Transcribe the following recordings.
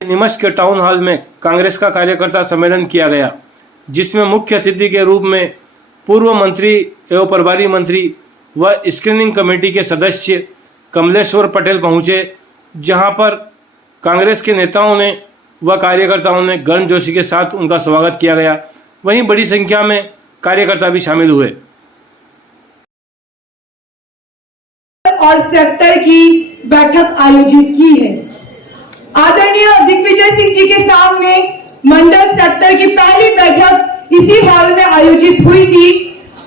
नीमच के town hall में कांग्रेस का कार्यकर्ता सम्मेलन किया गया, जिसमें मुख्य अतिथि के रूप में पूर्व मंत्री एवं प्रभारी मंत्री व स्क्रीनिंग कमेटी के सदस्य कमलेश्वर पटेल पहुंचे, जहां पर कांग्रेस के नेताओं ने व कार्यकर्ताओं ने गर्मजोशी के साथ उनका स्वागत किया गया। वहीं बड़ी संख्या में कार्यकर्ता भी शामिल हुए। और सेक्टर की बैठक आयोजित की है। आदरणीय दिग्विजय सिंह जी के सामने मंडल सेक्टर की पहली बैठक इसी हॉल में आयोजित हुई थी।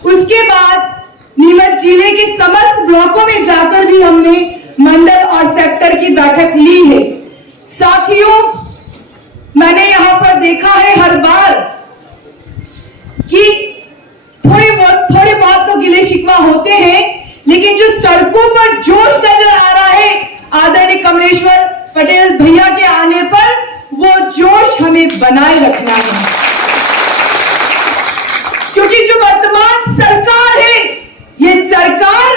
उसके बाद नीमच जिले के समस्त ब्लॉकों में जाकर भी हमने मंडल और सेक्टर की बैठक ली है। साथियों, मैंने यहाँ पर देखा है हर बार कि थोड़े बहुत तो गिले शिकवा होते हैं, लेकिन जो सड़कों पर जोश नजर आ रहा है आदरणीय कमलेश्वर पटेल भैया के आने पर, वो जोश हमें बनाए रखना है। क्योंकि जो वर्तमान सरकार है, ये सरकार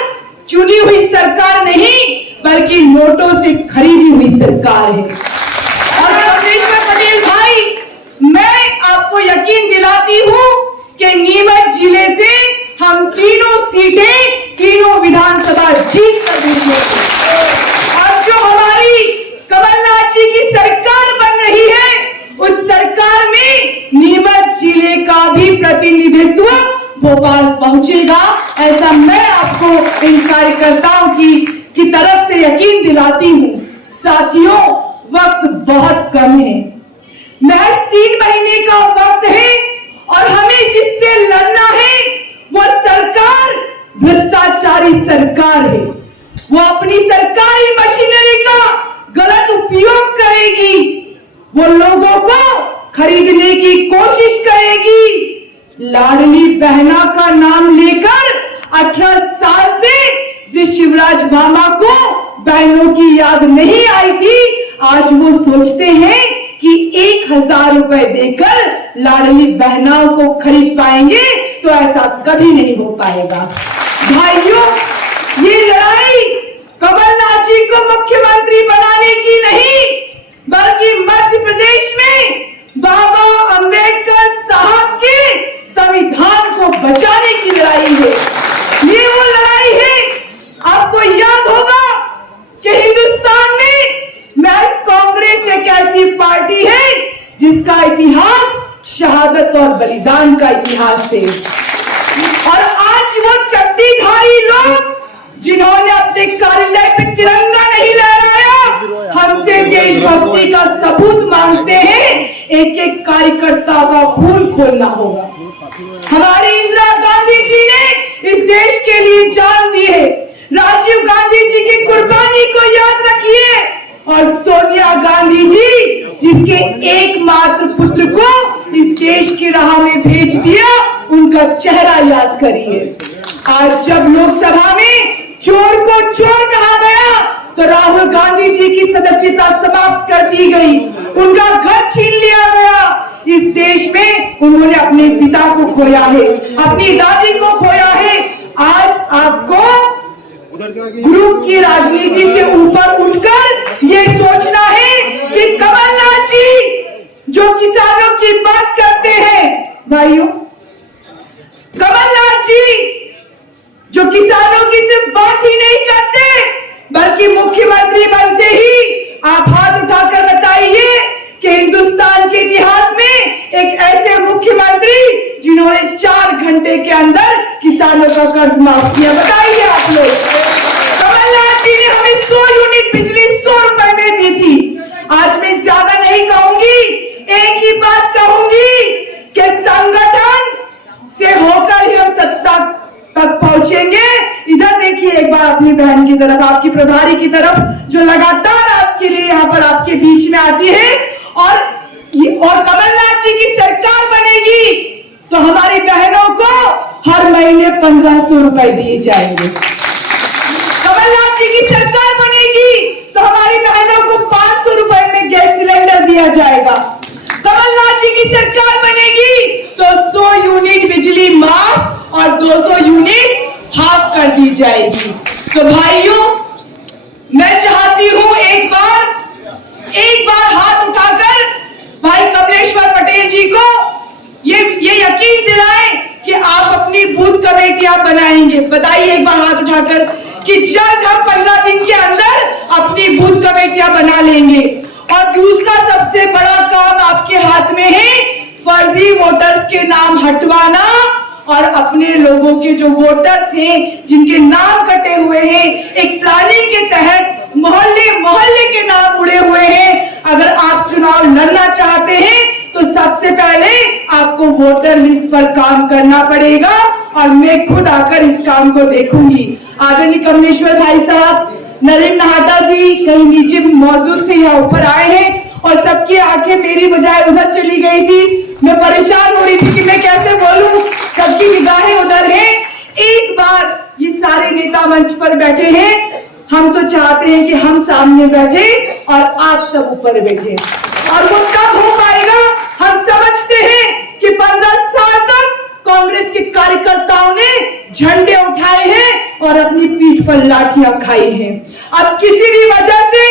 चुनी हुई सरकार नहीं बल्कि नोटों से खरीदी हुई सरकार है। और कमलेश्वर पटेल भाई, मैं आपको यकीन दिलाती हूं कि नीमच जिले से हम तीनों सीटें, तीनों विधानसभा जीत कर देंगे। और जो हमारी कमलनाथ जी की सरकार बन रही है, उस सरकार में नीमच जिले का भी प्रतिनिधित्व भोपाल पहुंचेगा, ऐसा मैं आपको इन कार्यकर्ताओं की तरफ से यकीन दिलाती हूं। साथियों, वक्त बहुत कम है, महज 3 महीने का वक्त है और हमें जिससे लड़ना है वो सरकार भ्रष्टाचारी सरकार है। वो अपनी सरकारी मशीनरी का गलत उपयोग करेगी, वो लोगों को खरीदने की कोशिश करेगी। लाडली बहना का नाम लेकर 18 साल से जिस शिवराज मामा को बहनों की याद नहीं आई थी, आज वो सोचते हैं कि 1000 रुपए देकर लाडली बहनाओं को खरीद पाएंगे, तो ऐसा कभी नहीं हो पाएगा। भाइयों, ये लड़ाई कमलनाथ जी को मुख्यमंत्री बनाने की नहीं, बल्कि मध्य प्रदेश में बाबा अंबेडकर साहब के संविधान को बचाने की लड़ाई है। ये वो लड़ाई है। आपको याद होगा कि हिंदुस्तान में कांग्रेस एक ऐसी पार्टी है जिसका इतिहास शहादत और बलिदान का इतिहास है। और आज वो चड्डीधारी लोग जिन्होंने अपने कार्यालय पे तिरंगा नहीं लहराया, हमसे देशभक्ति का सबूत मांगते हैं। एक एक कार्यकर्ता का खून खोलना होगा। हमारी इंदिरा गांधी जी ने इस देश के लिए जान दी है। राजीव गांधी जी की कुर्बानी को याद रखिए, और सोनिया गांधी जी जिसके एकमात्र पुत्र को इस देश की राह में भेज दिया, उनका चेहरा याद करिए। आज जब लोकसभा में चोर को चोर कहा गया, तो राहुल गांधी जी की सदस्यता समाप्त कर दी गई, उनका घर छीन लिया गया। इस देश में उन्होंने अपने पिता को खोया है, अपनी दादी को खोया है। आज आपको ग्रुप की राजनीति से ऊपर उठकर ये सोचना है कि कमलनाथ जी जो किसानों की बात करते हैं, भाइयों, कमलनाथ जी जो किसानों की सिर्फ बात ही नहीं करते, बल्कि मुख्यमंत्री बनते ही आप हाथ उठाकर बताइए कि हिंदुस्तान के इतिहास में एक ऐसे मुख्यमंत्री जिन्होंने 4 घंटे के अंदर किसानों का कर्ज माफ किया, बताइए आप लोग। कमलनाथ जी ने हमें 100 यूनिट बिजली 100 रुपए में दी थी। आज मैं ज्यादा नहीं कहूंगी, एक ही बात कहूंगी कि संगठन से होकर ही हम सत्ता तक पहुंचेंगे। इधर देखिए एक बार अपनी बहन की तरफ, आपकी प्रभारी की तरफ, जो लगातार आपके लिए यहाँ पर आपके बीच में आती है। और कमलनाथ जी की सरकार बनेगी तो हमारी बहनों को हर महीने 1500 रुपए दिए जाएंगे। कमलनाथ जी की सरकार बनेगी तो हमारी बहनों को 500 रुपए में गैस सिलेंडर दिया जाएगा। कमलनाथ जी की सरकार बनेगी तो 100 यूनिट बिजली माफ और 200 यूनिट हाफ कर दी जाएगी। तो भाइयों, मैं चाहती हूं एक बार हाथ उठा बताइए एक बार हाथ उठाकर कि जल्द हम 15 दिन के अंदर अपनी बूथ कमेटियां बना लेंगे। और दूसरा सबसे बड़ा काम आपके हाथ में है, फर्जी वोटर्स के नाम हटवाना और अपने लोगों के जो वोटर्स हैं जिनके नाम कटे हुए हैं, एक प्लानिंग के तहत मोहल्ले मोहल्ले के नाम उड़े हुए हैं। अगर आप चुनाव लड़ना चाहते हैं तो सबसे पहले आपको वोटर लिस्ट पर काम करना पड़ेगा और मैं खुद आकर इस काम को देखूंगी। आदरणीय कमलेश्वर भाई साहब, नरेंद्र नाहटा जी कहीं नीचे मौजूद थे, यहाँ ऊपर आए हैं और सबकी आंखें मेरी बजाय उधर चली गई थी। मैं परेशान हो रही थी कि मैं कैसे बोलूं, सबकी निगाहें उधर हैं। एक बार ये सारे नेता मंच पर बैठे हैं, हम तो चाहते हैं कि हम सामने बैठे और आप सब ऊपर बैठे, और वो कब हो पाएगा? हम समझते हैं कि 15 साल तक कांग्रेस के कार्यकर्ताओं ने झंडे उठाए हैं और अपनी पीठ पर लाठियां खाई हैं। अब किसी भी वजह से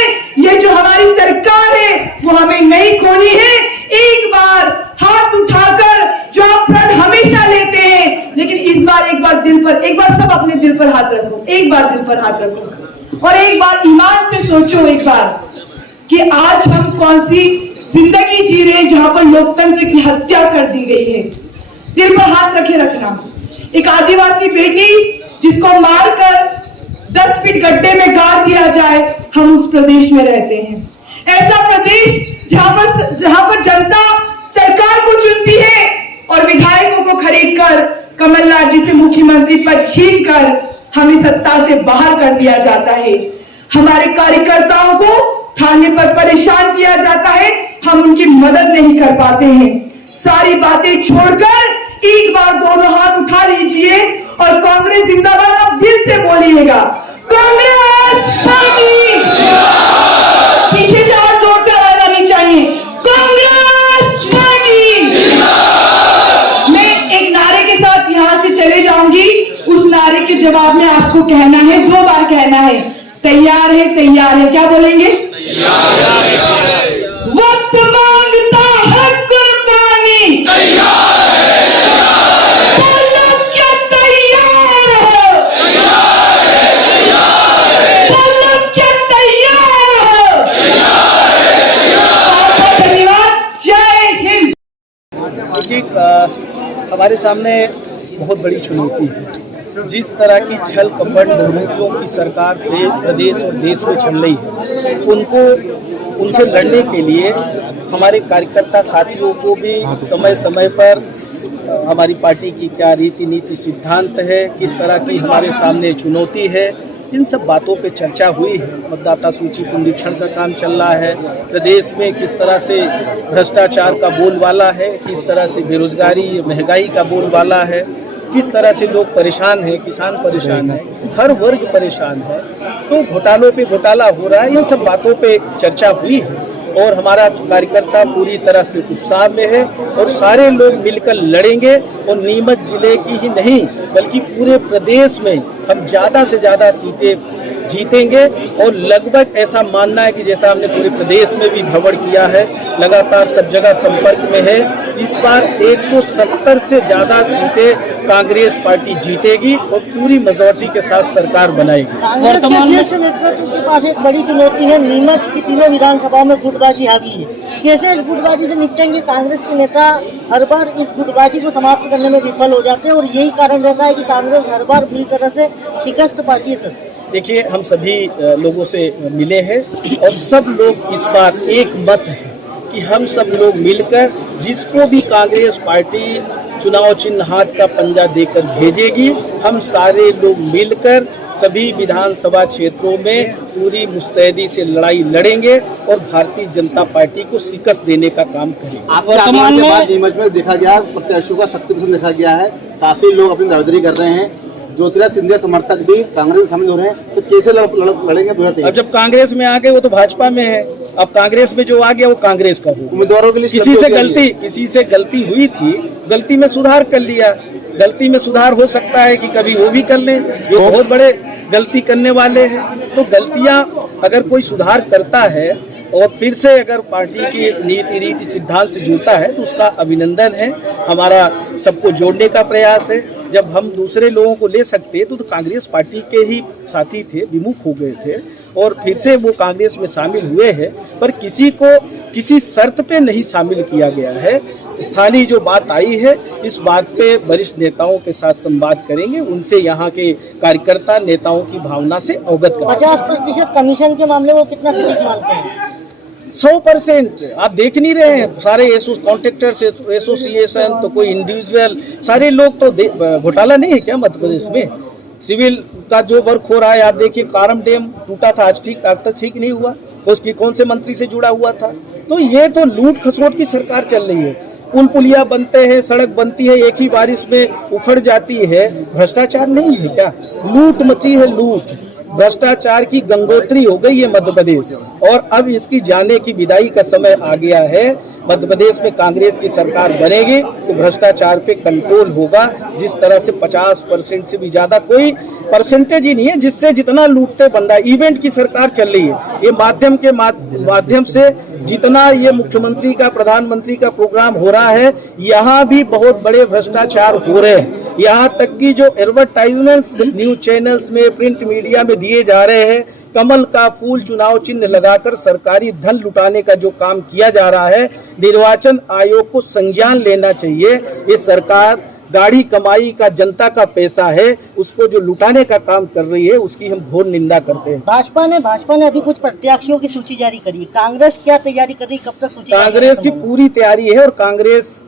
ये जो हमारी सरकार है वो हमें नहीं खोनी है। एक बार हाथ उठाकर जो आप प्रण हमेशा लेते हैं, लेकिन इस बार एक बार दिल पर, एक बार सब अपने दिल पर हाथ रखो, एक बार दिल पर हाथ रखो और एक बार ईमान से सोचो एक बार कि आज हम कौन सी जिंदगी जी रहे हैं जहां पर लोकतंत्र की हत्या कर दी गई है। दिल पर हाथ रखे रखना। एक आदिवासी बेटी जिसको मारकर 10 फीट गड्ढे में गाड़ दिया जाए, हम उस प्रदेश में रहते हैं। ऐसा प्रदेश जहां पर जनता सरकार को चुनती है और विधायकों को खरीदकर कमलनाथ जी से मुख्यमंत्री पद छीनकर हमें सत्ता से बाहर कर दिया जाता है। हमारे कार्यकर्ताओं को थाने पर परेशान किया जाता है, हम उनकी मदद नहीं कर पाते हैं। सारी बातें छोड़कर एक बार दोनों हाथ उठा लीजिए और कांग्रेस जिंदाबाद आप दिल से बोलिएगा, कांग्रेस पार्टी। पीछे से और जोर से आना नहीं चाहिए, कांग्रेस पार्टी। मैं एक नारे के साथ यहां से चले जाऊंगी, उस नारे के जवाब में आपको कहना है, 2 बार कहना है, तैयार है, तैयार है। क्या बोलेंगे? वक्त मांगता है कुर्बानी, बोलो क्या तैयार हो, बोलो क्या तैयार हो। धन्यवाद, जय हिंद। देखिए, हमारे सामने बहुत बड़ी चुनौती है। जिस तरह की छल कपट बहुमतियों की सरकार प्रदेश और देश में चल रही है, उनसे लड़ने के लिए हमारे कार्यकर्ता साथियों को भी समय समय पर हमारी पार्टी की क्या रीति नीति सिद्धांत है, किस तरह की हमारे सामने चुनौती है, इन सब बातों पे चर्चा हुई है। मतदाता सूची पुनरीक्षण का काम चल रहा है, प्रदेश में किस तरह से भ्रष्टाचार का बोलबाला है, किस तरह से बेरोजगारी महंगाई का बोलबाला है, किस तरह से लोग परेशान हैं, किसान परेशान है, हर वर्ग परेशान है। तो घोटालों पे घोटाला हो रहा है, इन सब बातों पे चर्चा हुई है और हमारा कार्यकर्ता पूरी तरह से उत्साह में है और सारे लोग मिलकर लड़ेंगे और नीमच जिले की ही नहीं बल्कि पूरे प्रदेश में हम ज़्यादा से ज़्यादा सीटें जीतेंगे। और लगभग ऐसा मानना है कि जैसा हमने पूरे प्रदेश में भी भ्रमण किया है, लगातार सब जगह संपर्क में है, इस बार 170 से ज़्यादा सीटें कांग्रेस पार्टी जीतेगी और पूरी मेजॉरिटी के साथ सरकार बनाएगी। वर्तमान में नेतृत्व के पास एक बड़ी चुनौती है, नीमच की तीनों विधानसभा में गुटबाजी हावी है। कैसे इस गुटबाजी से निपटेंगे? कांग्रेस के नेता हर बार इस गुटबाजी को समाप्त करने में विफल हो जाते हैं और यही कारण रहता है कि कांग्रेस हर बार बुरी तरह से शिकस्त पाती है। सर देखिए, हम सभी लोगों से मिले हैं और सब लोग इस बार एक मत है कि हम सब लोग मिलकर जिसको भी कांग्रेस पार्टी चुनाव चिन्ह हाथ का पंजा देकर भेजेगी, हम सारे लोग मिलकर सभी विधानसभा क्षेत्रों में पूरी मुस्तैदी से लड़ाई लड़ेंगे और भारतीय जनता पार्टी को शिकस्त देने का काम करेंगे। वर्तमान में नीमच में देखा गया प्रत्याशियों का 70% देखा गया है, काफी लोग अपनी दावेदारी कर रहे हैं, ज्योतिराज सिंधिया समर्थक भी कांग्रेस में शामिल हो रहे हैं, तो कैसे लड़ेंगे 2023? अब जब कांग्रेस में आ गए वो तो भाजपा में है, अब कांग्रेस में जो आ गया वो कांग्रेस का होगा। उम्मीदवारों के लिए किसी से गलती हुई थी, गलती में सुधार कर लिया, गलती में सुधार हो सकता है कि कभी वो भी कर लें, ये बहुत बड़े गलती करने वाले हैं। तो गलतियां अगर कोई सुधार करता है और फिर से अगर पार्टी की नीति रीति सिद्धांत से जुड़ता है तो उसका अभिनंदन है। हमारा सबको जोड़ने का प्रयास है जब हम दूसरे लोगों को ले सकते तो कांग्रेस पार्टी के ही साथी थे, विमुख हो गए थे और फिर से वो कांग्रेस में शामिल हुए हैं, पर किसी को किसी शर्त पे नहीं शामिल किया गया है। स्थानीय जो बात आई है, इस बात पे वरिष्ठ नेताओं के साथ संवाद करेंगे, उनसे यहाँ के कार्यकर्ता नेताओं की भावना से अवगत करेंगे। 50% कमीशन के मामले को कितना सटीक मानते हैं? 100% आप देख नहीं रहे हैं, सारे कॉन्ट्रैक्टर्स एसोसिएशन तो कोई इंडिविजुअल, सारे लोग तो घोटाला नहीं है क्या मध्य प्रदेश में? सिविल का जो वर्क हो रहा है, आप देखिए कारम डैम टूटा था, आज तक ठीक नहीं हुआ, उसकी कौन से मंत्री से जुड़ा हुआ था? तो ये तो लूट खसोट की सरकार चल रही है। पुल पुलिया बनते हैं, सड़क बनती है, एक ही बारिश में उखड़ जाती है। भ्रष्टाचार नहीं है क्या? लूट मची है, लूट, भ्रष्टाचार की गंगोत्री हो गई है मध्य प्रदेश, और अब इसकी जाने की विदाई का समय आ गया है। मध्य प्रदेश में कांग्रेस की सरकार बनेगी तो भ्रष्टाचार पे कंट्रोल होगा। जिस तरह से 50% से भी ज्यादा कोई परसेंटेज ही नहीं है जिससे जितना लूटते बन रहा है। इवेंट की सरकार चल रही है, ये माध्यम से जितना ये मुख्यमंत्री का, प्रधानमंत्री का प्रोग्राम हो रहा है, यहाँ भी बहुत बड़े भ्रष्टाचार हो रहे हैं। यहाँ तक कि जो एडवर्टाइजमेंट्स न्यूज चैनल्स में, प्रिंट मीडिया में दिए जा रहे हैं, कमल का फूल चुनाव चिन्ह लगाकर सरकारी धन लुटाने का जो काम किया जा रहा है, निर्वाचन आयोग को संज्ञान लेना चाहिए। ये सरकार गाड़ी कमाई का, जनता का पैसा है, उसको जो लुटाने का काम कर रही है, उसकी हम घोर निंदा करते हैं। भाजपा ने अभी कुछ प्रत्याशियों की सूची जारी करी है, कांग्रेस क्या तैयारी कर रही, कब तक सूची? कांग्रेस की पूरी तैयारी है, और कांग्रेस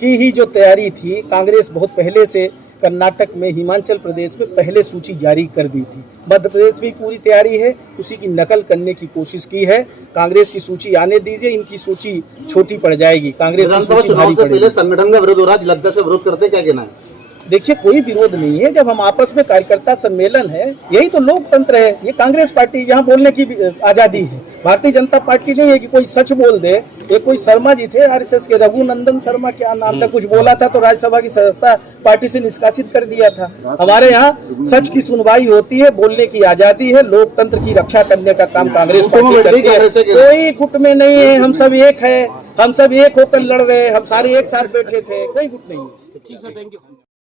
की ही जो तैयारी थी, कांग्रेस बहुत पहले से कर्नाटक में, हिमाचल प्रदेश में पहले सूची जारी कर दी थी। मध्य प्रदेश में पूरी तैयारी है, उसी की नकल करने की कोशिश की है। कांग्रेस की सूची आने दीजिए, इनकी सूची छोटी पड़ जाएगी, कांग्रेस की सूची भारी पड़ेगी। संगठन का विरोध हो रहा है, जिला अध्यक्ष से विरोध करते हैं, क्या कहना है? देखिए, कोई विरोध नहीं है। जब हम आपस में कार्यकर्ता सम्मेलन है, यही तो लोकतंत्र है। ये कांग्रेस पार्टी, यहाँ बोलने की आजादी है। भारतीय जनता पार्टी नहीं है कि कोई सच बोल दे। ये कोई शर्मा जी थे आरएसएस के, रघुनंदन शर्मा क्या नाम था, कुछ बोला था तो राज्यसभा की सदस्यता पार्टी से निष्कासित कर दिया था। हमारे यहाँ सच की सुनवाई होती है, बोलने की आजादी है, लोकतंत्र की रक्षा करने का काम कांग्रेस पार्टी करती है। कोई गुट में नहीं है, हम सब एक है, हम सब एक होकर लड़ रहे हैं, हम सारे एक साथ बैठे थे, कोई गुट नहीं है। ठीक सर, थैंक यू।